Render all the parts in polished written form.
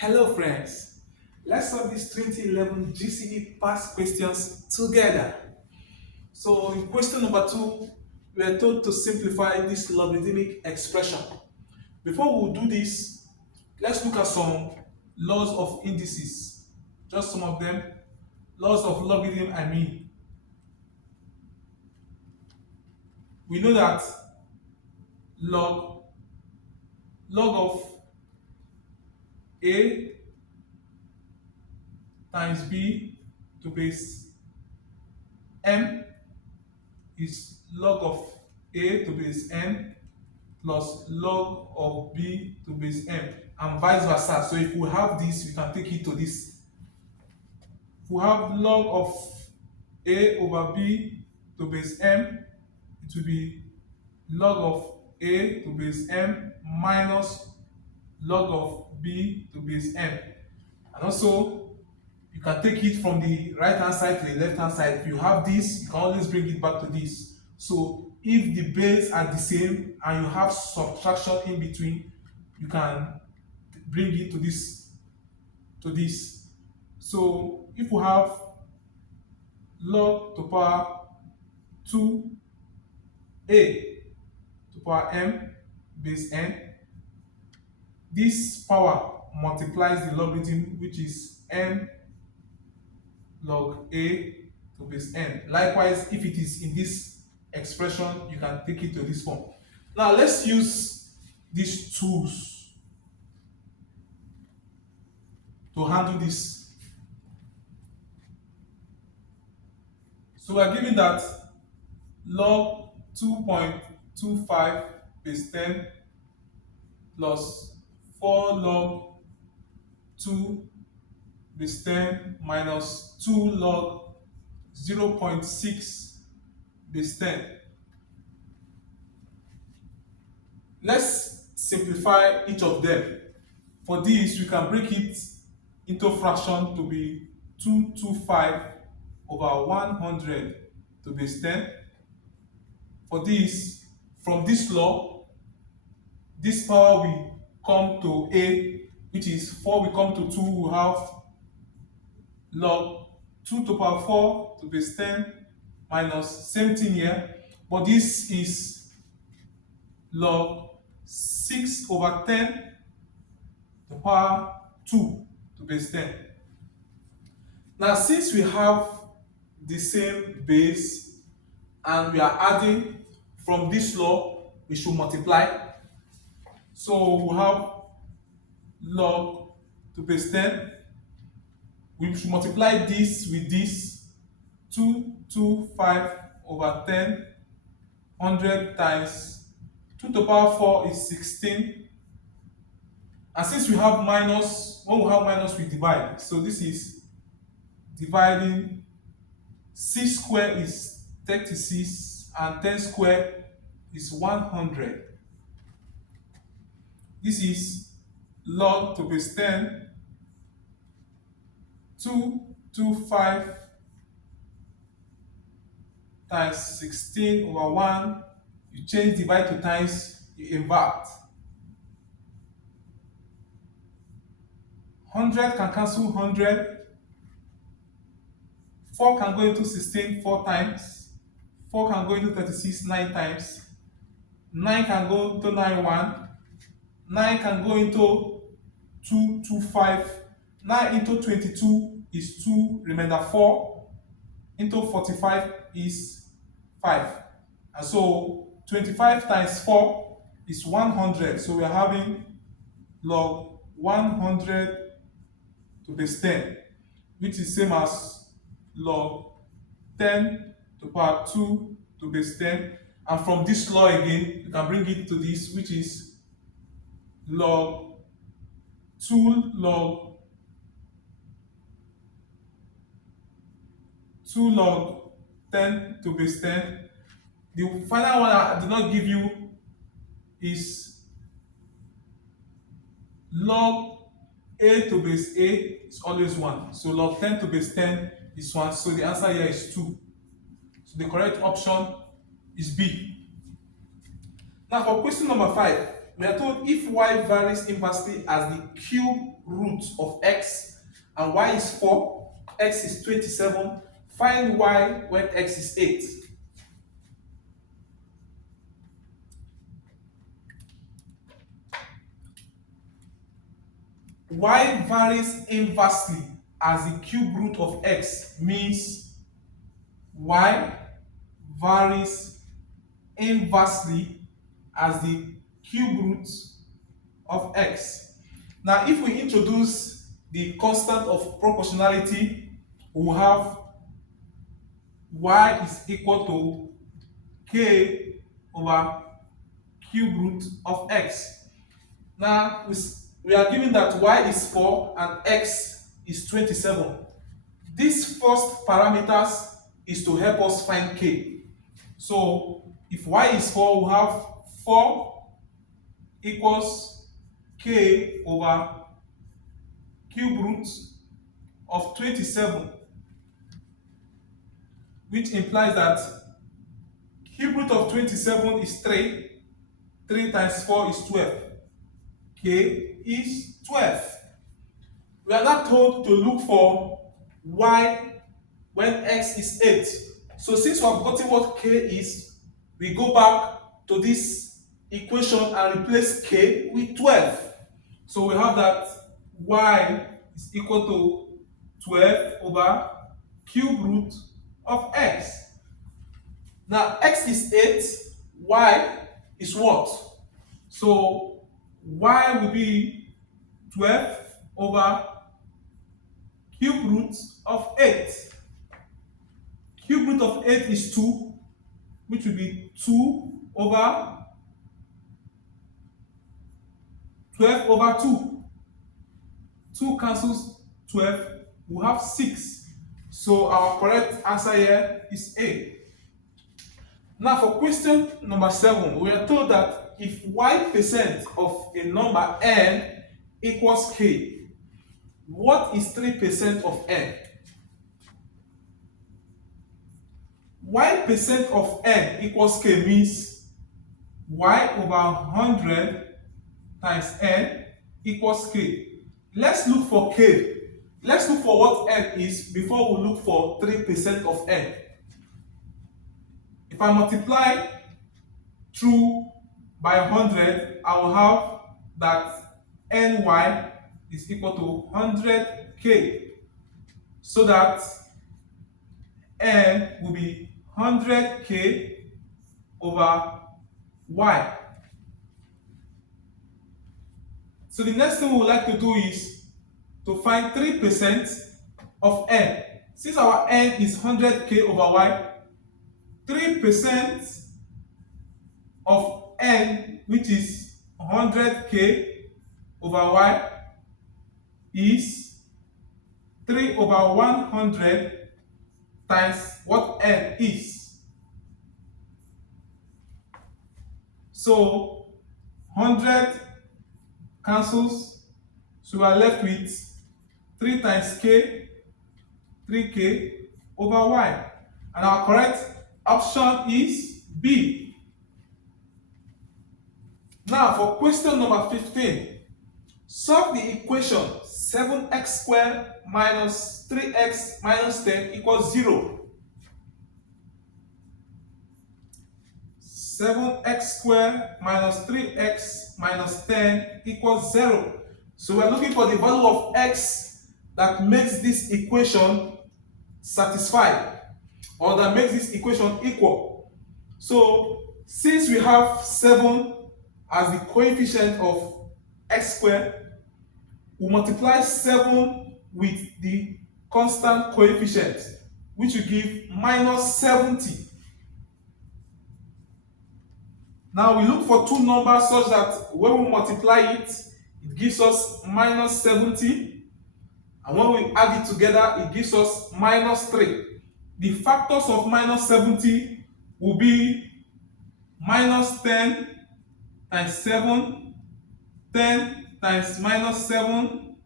Hello friends, let's solve these 2011 GCE past questions together. So in question number 2, we are told to simplify this logarithmic expression. Before we do this, let's look at some laws of indices. Just some of them. Laws of logarithm, I mean. We know that log, log of A times B to base M is log of A to base N plus log of B to base M and vice versa. So if we have this, we can take it to this. If we have log of A over B to base M, it will be log of A to base M minus log of B to base M. And also, you can take it from the right hand side to the left hand side. If you have this, you can always bring it back to this. So if the base are the same and you have subtraction in between, you can bring it to this. So if we have log to power 2a to power m base n, this power multiplies the logarithm, which is n log a to base n. Likewise, if it is in this expression, you can take it to this form. Now let's use these tools to handle this. So we are given that log 2.25 base 10 plus 4 log 2 base 10 minus 2 log 0.6 base 10. Let's simplify each of them. For this, we can break it into fraction to be 225 over 100 to base 10. For this, from this law, this power will come to a, which is 4 will come to 2, we have log 2 to power 4 to base 10 minus same thing here, but this is log 6 over 10 to power 2 to base 10. Now since we have the same base and we are adding from this law, we should multiply. So we have log to base 10. We should multiply this with this. 225 over 10, 100 times 2 to the power 4 is 16. And since we have minus, when we have minus, we divide. So this is dividing 6 square is 36 and 10 square is 100. This is log to base 10, 225 times 16 over 1. You change divide to times, you invert. 100 can cancel 100. 4 can go into 16 4 times. 4 can go into 36 9 times. 9 can go into 9 1. 9 can go into 225. 9 into 22 is 2, remainder 4. Into 45 is 5. And so 25 times 4 is 100. So we are having log 100 to base 10, which is same as log 10 to power 2 to base 10. And from this law again, you can bring it to this, which is log 2 log 10 to base 10. The final one I did not give you is log a to base a is always 1. So log 10 to base 10 is 1. So the answer here is 2. So the correct option is B. Now for question number 5, we are told if y varies inversely as the cube root of x, and y is 4, x is 27. Find y when x is 8. Y varies inversely as the cube root of x means y varies inversely as the cube root of x. Now, if we introduce the constant of proportionality, we will have y is equal to k over cube root of x. Now, we are given that y is 4 and x is 27. These first parameters is to help us find k. So, if y is 4, we have 4 equals k over cube root of 27, which implies that cube root of 27 is 3. 3 times 4 is 12. K is 12. We are now told to look for y when x is 8. So since we have gotten what k is, we go back to this equation and replace k with 12. So we have that y is equal to 12 over cube root of x. Now x is 8, y is what? So y will be 12 over cube root of 8. Cube root of 8 is 2, which will be 2 over 12 over 2. 2 cancels 12, we have 6. So our correct answer here is A. Now for question number 7, we are told that if y% of a number n equals k, what is 3% of n? Y% of n equals k means y over 100 times n equals k. Let's look for k. Let's look for what n is before we look for 3% of n. If I multiply through by 100, I will have that ny is equal to 100k. So that n will be 100k over y. So the next thing we would like to do is to find 3% of n. Since our n is 100k over y, 3% of n, which is 100k over y, is 3 over 100 times what n is. So 100 cancels, so we are left with 3 times k, 3k over y. And our correct option is B. Now for question number 15, solve the equation 7x squared minus 3x minus 10 equals 0. 7x squared minus 3x minus 10 equals 0. So we're looking for the value of x that makes this equation satisfied, or that makes this equation equal. So since we have 7 as the coefficient of x squared, we multiply 7 with the constant coefficient, which will give minus 70. Now we look for two numbers such that when we multiply it, it gives us minus 70. And when we add it together, it gives us minus 3. The factors of minus 70 will be minus 10 times 7, 10 times minus 7,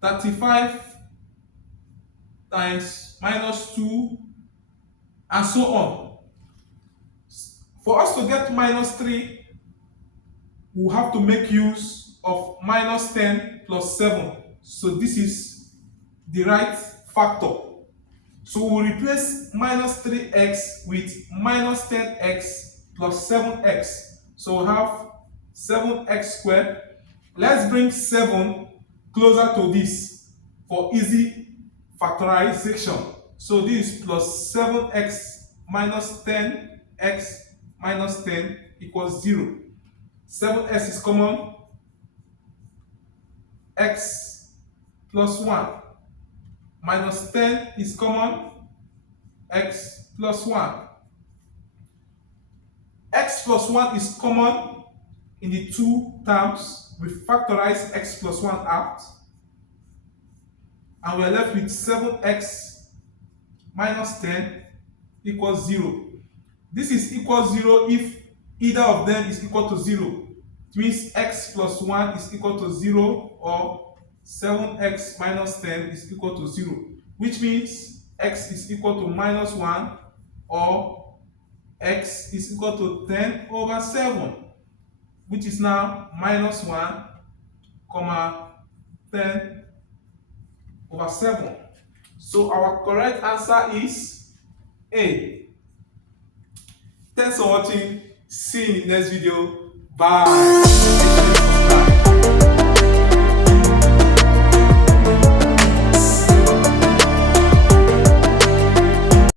35 times minus 2, and so on. For us to get minus 3, we'll have to make use of minus 10 plus 7. So this is the right factor. So we'll replace minus 3x with minus 10x plus 7x. So we have 7x squared. Let's bring 7 closer to this for easy factorization. So this is plus 7x minus 10x minus 10 equals 0. 7x is common, x plus 1 minus 10 is common, x plus 1. X plus 1 is common in the two terms. We factorize x plus 1 out, and we're left with 7x minus 10 equals 0. This is equal 0 if either of them is equal to 0. It means x plus 1 is equal to 0, or 7x minus 10 is equal to 0, which means x is equal to minus 1, or x is equal to 10 over 7, which is now minus 1, comma 10 over 7. So our correct answer is A. Thanks for watching. See you in the next video. Bye.